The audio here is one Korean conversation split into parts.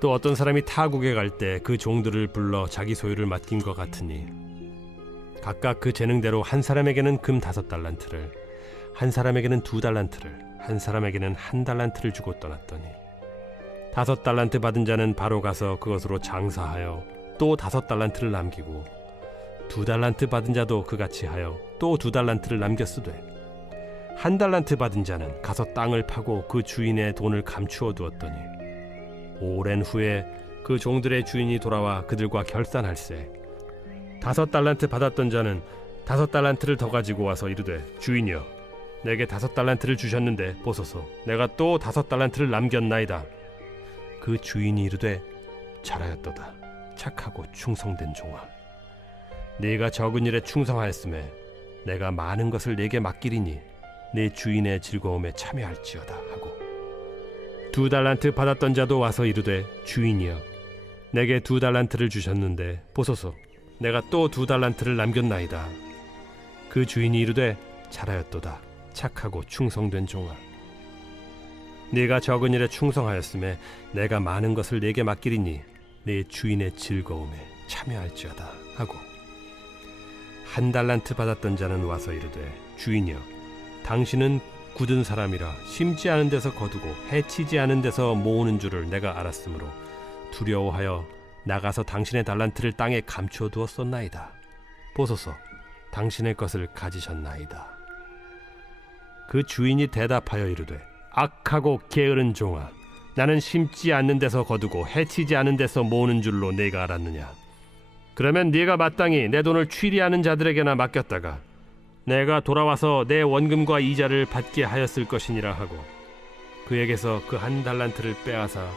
또 어떤 사람이 타국에 갈 때 그 종들을 불러 자기 소유를 맡긴 것 같으니 각각 그 재능대로 한 사람에게는 금 5달란트를, 한 사람에게는 2달란트를, 한 사람에게는 1달란트를 주고 떠났더니 5달란트 받은 자는 바로 가서 그것으로 장사하여 또 5달란트를 남기고 2달란트 받은 자도 그같이 하여 또 2달란트를 남겼으되 1달란트 받은 자는 가서 땅을 파고 그 주인의 돈을 감추어 두었더니 오랜 후에 그 종들의 주인이 돌아와 그들과 결산할세 5달란트 받았던 자는 5달란트를 더 가지고 와서 이르되 주인이여 내게 5달란트를 주셨는데 보소서 내가 또 5달란트를 남겼나이다. 그 주인이 이르되 잘하였도다 착하고 충성된 종아 네가 적은 일에 충성하였음에 내가 많은 것을 네게 맡기리니 네 주인의 즐거움에 참여할지어다 하고 2달란트 받았던 자도 와서 이르되 주인이여 내게 2달란트를 주셨는데 보소서 내가 또 2달란트를 남겼나이다. 그 주인이 이르되 잘하였도다 착하고 충성된 종아 네가 적은 일에 충성하였음에 내가 많은 것을 네게 맡기리니 네 주인의 즐거움에 참여할지어다 하고 1달란트 받았던 자는 와서 이르되 주인이여 당신은 굳은 사람이라 심지 않은 데서 거두고 해치지 않은 데서 모으는 줄을 내가 알았으므로 두려워하여 나가서 당신의 달란트를 땅에 감추어 두었었나이다. 보소서 당신의 것을 가지셨나이다. 그 주인이 대답하여 이르되 악하고 게으른 종아 나는 심지 않는 데서 거두고 해치지 않은 데서 모으는 줄로 네가 알았느냐. 그러면 네가 마땅히 내 돈을 취리하는 자들에게나 맡겼다가 내가 돌아와서 내 원금과 이자를 받게 하였을 것이니라 하고 그에게서 그 1달란트를 빼앗아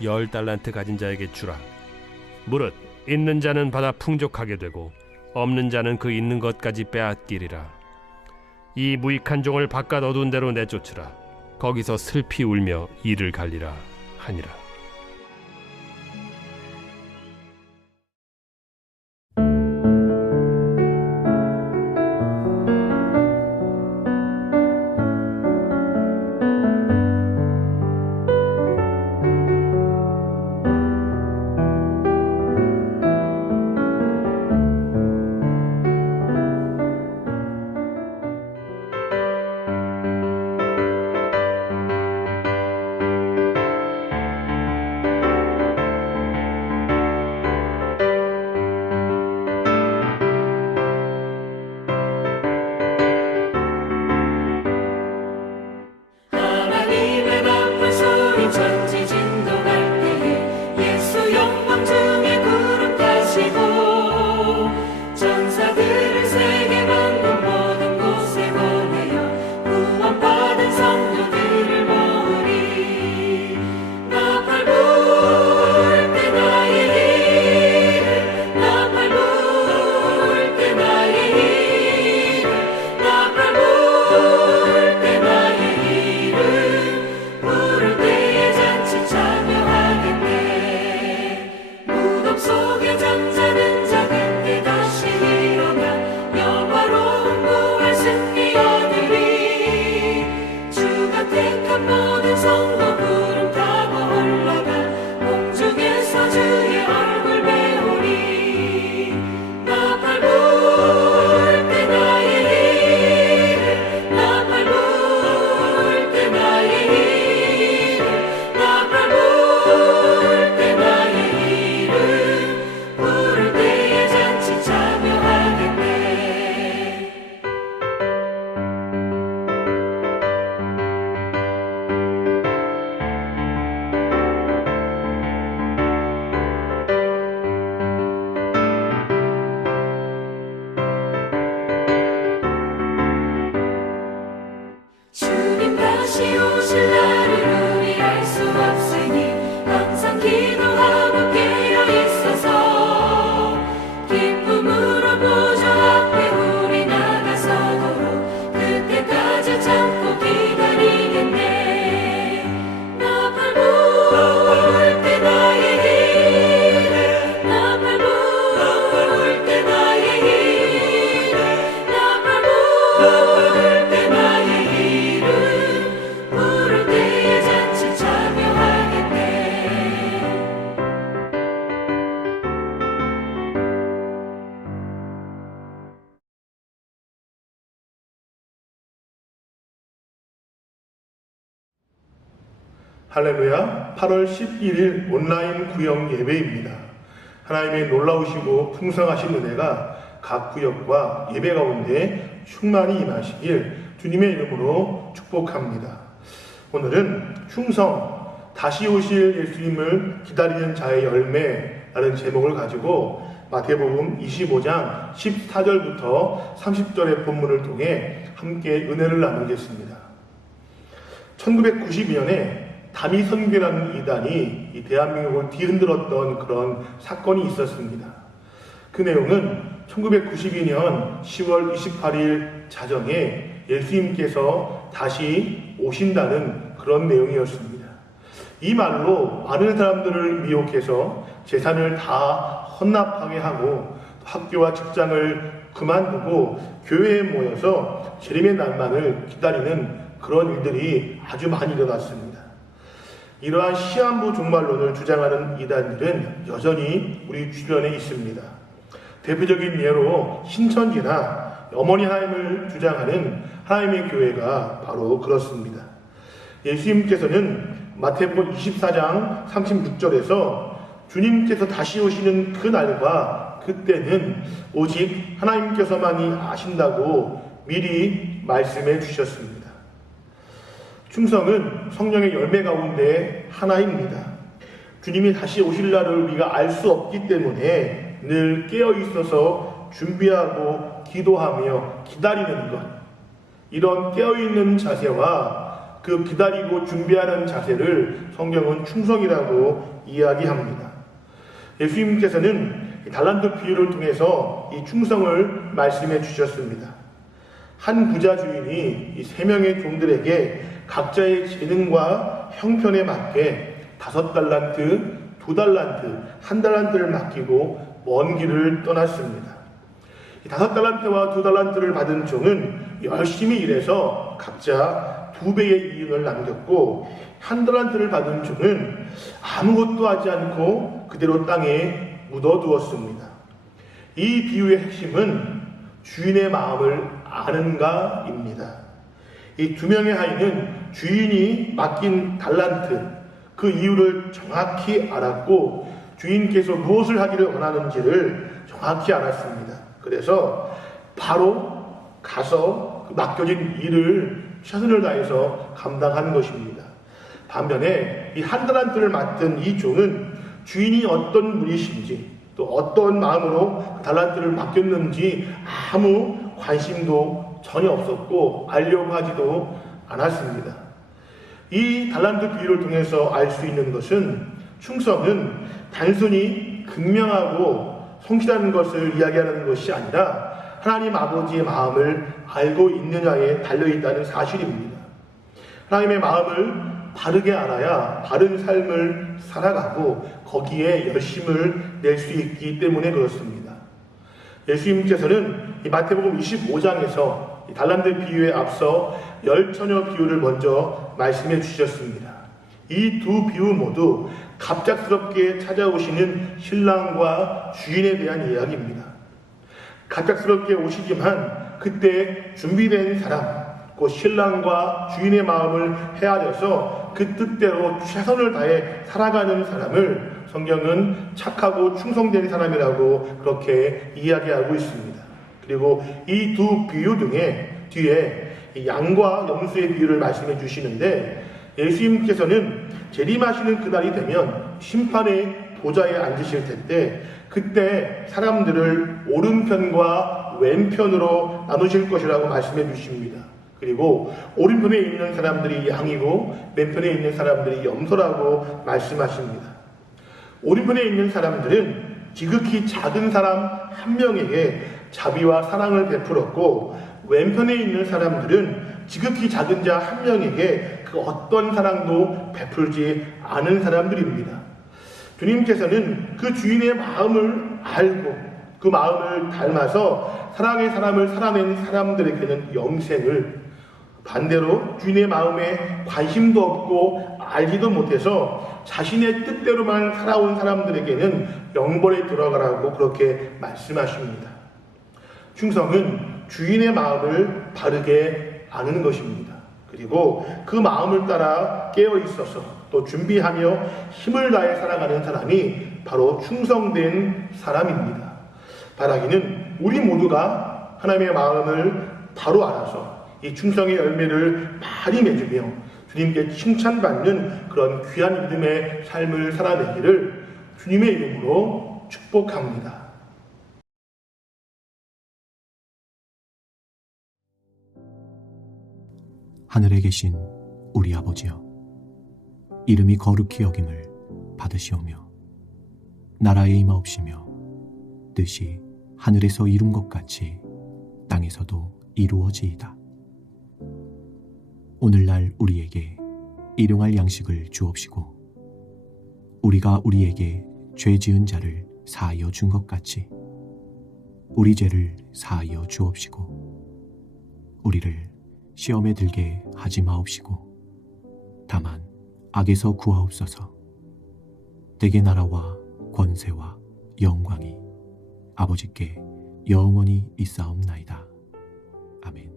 10달란트 가진 자에게 주라. 무릇 있는 자는 받아 풍족하게 되고 없는 자는 그 있는 것까지 빼앗기리라. 이 무익한 종을 바깥 어두운 데로 내쫓으라. 거기서 슬피 울며 이를 갈리라 하니라. 할렐루야. 8월 11일 온라인 구역 예배입니다. 하나님의 놀라우시고 풍성하신 은혜가 각 구역과 예배 가운데 충만히 임하시길 주님의 이름으로 축복합니다. 오늘은 충성, 다시 오실 예수님을 기다리는 자의 열매라는 제목을 가지고 마태복음 25장 14절부터 30절의 본문을 통해 함께 은혜를 나누겠습니다. 1992년에 다미선교라는 이단이 이 대한민국을 뒤흔들었던 그런 사건이 있었습니다. 그 내용은 1992년 10월 28일 자정에 예수님께서 다시 오신다는 그런 내용이었습니다. 이 말로 많은 사람들을 미혹해서 재산을 다 헌납하게 하고 학교와 직장을 그만두고 교회에 모여서 재림의 날만을 기다리는 그런 일들이 아주 많이 일어났습니다. 이러한 시한부 종말론을 주장하는 이단들은 여전히 우리 주변에 있습니다. 대표적인 예로 신천지나 어머니 하나님을 주장하는 하나님의 교회가 바로 그렇습니다. 예수님께서는 마태복음 24장 36절에서 주님께서 다시 오시는 그 날과 그때는 오직 하나님께서만이 아신다고 미리 말씀해 주셨습니다. 충성은 성령의 열매 가운데 하나입니다. 주님이 다시 오실 날을 우리가 알 수 없기 때문에 늘 깨어 있어서 준비하고 기도하며 기다리는 것, 이런 깨어 있는 자세와 그 기다리고 준비하는 자세를 성경은 충성이라고 이야기합니다. 예수님께서는 달란트 비유를 통해서 이 충성을 말씀해 주셨습니다. 한 부자 주인이 이 3명의 종들에게 각자의 재능과 형편에 맞게 5달란트, 2달란트, 1달란트를 맡기고 먼 길을 떠났습니다. 5달란트와 2달란트를 받은 종은 열심히 일해서 각자 2배의 이익을 남겼고, 1달란트를 받은 종은 아무것도 하지 않고 그대로 땅에 묻어두었습니다. 이 비유의 핵심은 주인의 마음을 아는가입니다. 이 2명의 하인은 주인이 맡긴 달란트, 그 이유를 정확히 알았고 주인께서 무엇을 하기를 원하는지를 정확히 알았습니다. 그래서 바로 가서 그 맡겨진 일을 최선을 다해서 감당한 것입니다. 반면에 이 1달란트를 맡은 이 종은 주인이 어떤 분이신지 또 어떤 마음으로 달란트를 맡겼는지 아무 관심도 전혀 없었고 알려고 하지도 않았습니다. 이 달란트 비유를 통해서 알 수 있는 것은 충성은 단순히 극명하고 성실한 것을 이야기하는 것이 아니라 하나님 아버지의 마음을 알고 있느냐에 달려있다는 사실입니다. 하나님의 마음을 바르게 알아야 바른 삶을 살아가고 거기에 열심을 낼 수 있기 때문에 그렇습니다. 예수님께서는 이 마태복음 25장에서 이 달란트 비유에 앞서 10처녀 비유를 먼저 말씀해 주셨습니다. 이 2 비유 모두 갑작스럽게 찾아오시는 신랑과 주인에 대한 이야기입니다. 갑작스럽게 오시지만 그때 준비된 사람, 그 신랑과 주인의 마음을 헤아려서 그 뜻대로 최선을 다해 살아가는 사람을 성경은 착하고 충성된 사람이라고 그렇게 이야기하고 있습니다. 그리고 이 2 비유 뒤에 양과 염소의 비유를 말씀해 주시는데, 예수님께서는 재림하시는 그날이 되면 심판의 보좌에 앉으실 텐데 그때 사람들을 오른편과 왼편으로 나누실 것이라고 말씀해 주십니다. 그리고 오른편에 있는 사람들이 양이고 왼편에 있는 사람들이 염소라고 말씀하십니다. 오른편에 있는 사람들은 지극히 작은 사람 한 명에게 자비와 사랑을 베풀었고, 왼편에 있는 사람들은 지극히 작은 자 한 명에게 그 어떤 사랑도 베풀지 않은 사람들입니다. 주님께서는 그 주인의 마음을 알고 그 마음을 닮아서 사랑의 사람을 살아낸 사람들에게는 영생을, 반대로 주인의 마음에 관심도 없고 알지도 못해서 자신의 뜻대로만 살아온 사람들에게는 영벌에 들어가라고 그렇게 말씀하십니다. 충성은 주인의 마음을 바르게 아는 것입니다. 그리고 그 마음을 따라 깨어 있어서 또 준비하며 힘을 다해 살아가는 사람이 바로 충성된 사람입니다. 바라기는 우리 모두가 하나님의 마음을 바로 알아서 이 충성의 열매를 많이 맺으며 주님께 칭찬받는 그런 귀한 믿음의 삶을 살아내기를 주님의 이름으로 축복합니다. 하늘에 계신 우리 아버지여, 이름이 거룩히 여김을 받으시오며 나라의 임하옵시며 뜻이 하늘에서 이룬 것 같이 땅에서도 이루어지이다. 오늘날 우리에게 일용할 양식을 주옵시고 우리가 우리에게 죄 지은 자를 사하여 준 것 같이 우리 죄를 사하여 주옵시고 우리를 시험에 들게 하지 마옵시고 다만 악에서 구하옵소서. 대개 나라와 권세와 영광이 아버지께 영원히 있사옵나이다. 아멘.